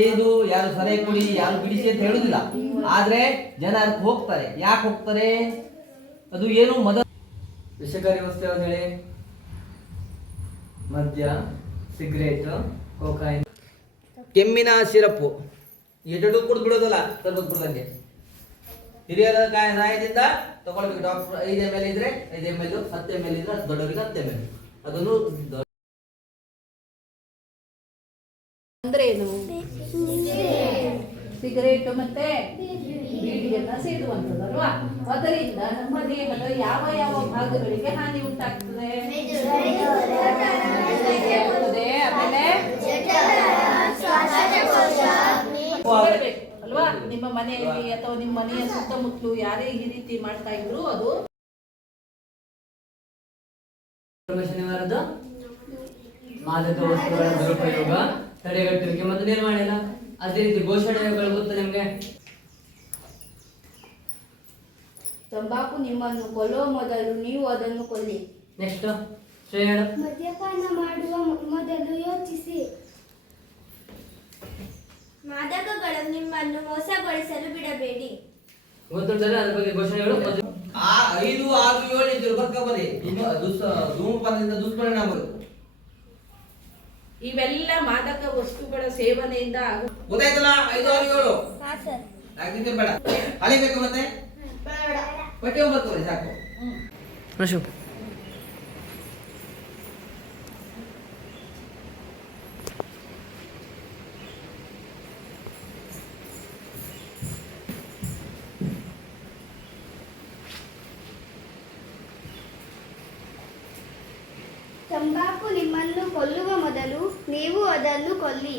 ಇದು ಯಾರು ಸಲಹೆ ಕೊಡಿ ಯಾರು ಬಿಡಿಸಿ ಅಂತ ಹೇಳುದಿಲ್ಲ. ಆದ್ರೆ ಜನ ಅದಕ್ಕೆ ಹೋಗ್ತಾರೆ. ಯಾಕೆ ಹೋಗ್ತಾರೆ? ಅದು ಏನು ಮೊದಲು ವಿಷಕಾರಿ ವಸ್ತು ಯಾವ್ದು ಹೇಳಿ? ಮದ್ಯ, ಸಿಗರೇಟ್, ಕೋಕಾಯಿನ್, ಕೆಮ್ಮಿನ ಸಿರಪ್ಪು ಎರಡು ಕುಡಿದು ಬಿಡೋದಲ್ಲ. ತರ್ಬೇಕು ಹಿರಿಯರ ಸಹಾಯದಿಂದ ತಗೊಳ್ಬೇಕು. ಡಾಕ್ಟರ್ 5 ml ಇದ್ರೆ 5 ml, 10 ml ಇದ್ರೆ ದೊಡ್ಡವರಿಗೆ 10 ml. ಅದನ್ನು ಅಂದ್ರೆ ಏನು? ಸಿಗರೇಟ್ ಮತ್ತೆ ಬೀಡಿಯನ್ನ ಸೇದುವಂಥದ್ದಲ್ವಾ? ಅದರಿಂದ ನಮ್ಮ ದೇಹದ ಯಾವ ಯಾವ ಭಾಗಗಳಿಗೆ ಹಾನಿ ಉಂಟಾಗ್ತದೆ? ಆಮೇಲೆ ಅಲ್ವಾ? ನಿಮ್ಮ ಮನೆಯಲ್ಲಿ ಅಥವಾ ನಿಮ್ಮ ಮನೆಯ ಸುತ್ತಮುತ್ತಲು ಯಾರೇ ಈ ರೀತಿ ಮಾಡ್ತಾ ಇದ್ರು ಅದು ಮಾದಕ ವಸ್ತುಗಳ ದುರುಪಯೋಗ ತಡೆಗಟ್ಟುವಿಕೆ ಮತ್ತು ನಿರ್ವಹಣೆ. ಅದೇ ರೀತಿ ಘೋಷಣೆಗಳು ಗೊತ್ತಾ ನಿಮ್ಗೆ? ತಂಬಾಕು ನಿಮ್ಮನ್ನು ಕೊಲ್ಲುವ ಮೊದಲು ನೀವು ಅದನ್ನು ಕೊಲ್ಲಿ. ನೆಕ್ಸ್ಟ್ ಶ್ರೇಯಣ. ಮದ್ಯಪಾನ ಮಾಡುವ ಮೊದಲು ಯೋಚಿಸಿ. ಮಾದಕಗಳು ನಿಮ್ಮನ್ನು ಮೋಸಗೊಳಿಸಲು ಬಿಡಬೇಡಿ. ಗೊತ್ತುಂಟಲ್ಲ ಅದ್ರ ಬಗ್ಗೆ ಘೋಷಣೆಗಳು? 5, 6, 7 ಇದ್ರು ಪಕ್ಕ ಬರೀ ಧೂಮಪಾನದಿಂದ ದುಷ್ಪರಿಣಾಮಗಳು. ಇವೆಲ್ಲ ಮಾದಕ ವಸ್ತುಗಳ ಸೇವನೆಯಿಂದ ಗೊತ್ತಾಯ್ತಲ್ಲ? 5, 6, 7. ಹಾ ಸರ್. ಯಾಕೆ ಬೇಡ ಅಳಿಬೇಕು ಮತ್ತೆ ಪಟ್ಟಿ 9 ಬರೀ ಸಾಕು. ತಂಬಾಕು ನಿಮ್ಮನ್ನು ಕೊಲ್ಲುವ ಮೊದಲು ನೀವು ಅದನ್ನು ಕೊಲ್ಲಿ.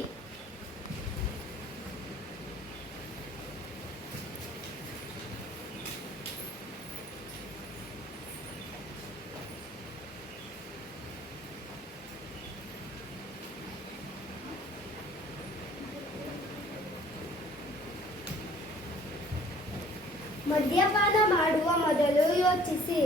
ಮದ್ಯಪಾನ ಮಾಡುವ ಮೊದಲು ಯೋಚಿಸಿ.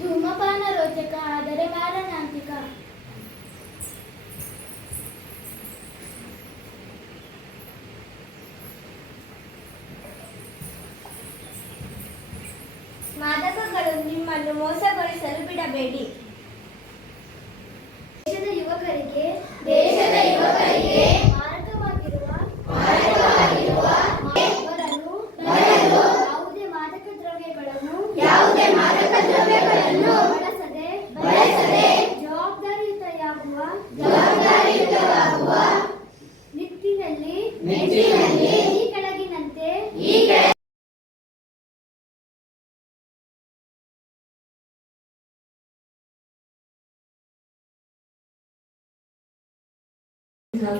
ಧೂಮಪಾನ ರೋಚಕ ಆದರೆ ಮಾರಣಾಂತಿಕ. ಮಾದಕಗಳು ನಿಮ್ಮನ್ನು ಮೋಸಗೊಳಿಸಲು ಬಿಡಬೇಡಿ. ದೇಶದ ಯುವಕರಿಗೆ ಮಾರಕವಾಗಿರುವ ಯಾವುದೇ ಮಾದಕ ದ್ರವ್ಯಗಳನ್ನು ಬಳಸದೆ ಜವಾಬ್ದಾರಿಯುತವಾಗುವ ನಿಟ್ಟಿನಲ್ಲಿ ಈ ಕೆಳಗಿನಂತೆ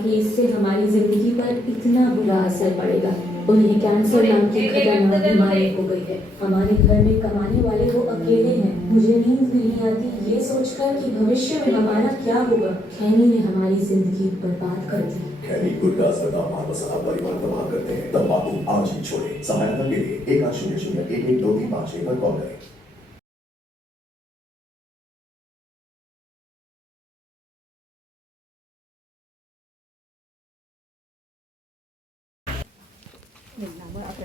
कि इससे हमारी जिंदगी पर इतना बुरा असर पड़ेगा। उन्हें कैंसर नाम की खतरनाक बीमारी हो गई है। हमारे घर में कमाने वाले वो अकेले हैं। मुझे नींद नहीं आती ये सोचकर कि भविष्य में हमारा क्या होगा। खैनी ने हमारी जिंदगी बर्बाद कर दी। खैनी गुटखा सदा पान मसाला परिवार तबाह करते हैं। तंबाकू आज ही छोड़े। सहायता के लिए 1800-112356 पर कॉल करें। apa